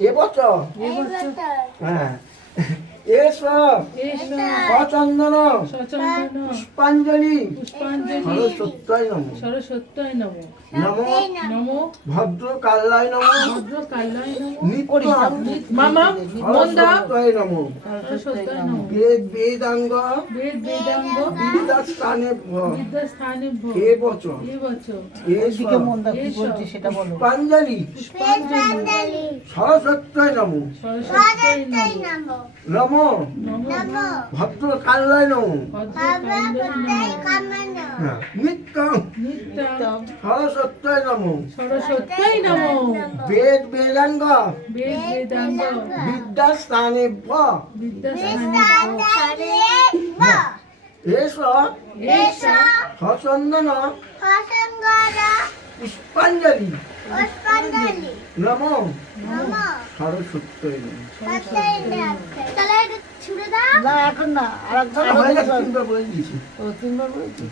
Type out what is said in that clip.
এবছর হ্যাঁ এসো সচন্দন পুষ্পাঞ্জলি সরস্বত্যায় নমঃ সরস্বত্যায় নমঃ নমো নমো ভদ্র কাল্যায় নমঃ ভদ্রকাল্যায় নমঃ মামা সরস্বত্যায় নমঃ সরস্বত্যায় নমঃ বেদাঙ্গ বেদাঙ্গ বিদ্যাস্থানেভ্য বিদ্যাস্থানেভ্য এবছর এসো পুষ্পাঞ্জলি সরস্বত্যায় নমঃ সরস্বত্যায় নমঃ নমো নমো ভদ্র কাল্যায় নমঃ ভদ্রকাল্যায় নিত্যং নিত্যং সরস্বত্যায় নমঃ সরস্বত্যায় নমঃ বেদাঙ্গ বেদাঙ্গ বিদ্যাস্থানেভ্য বিদ্যাস্থানেভ্য এসো এষা সচন্দন পুষ্পাঞ্জলি নমো সরস্বত্যায় নমঃ না এখন না, আর একবার হয়ে গেছে, তিনবার বলে দিয়েছি। তিনবার বলেছি।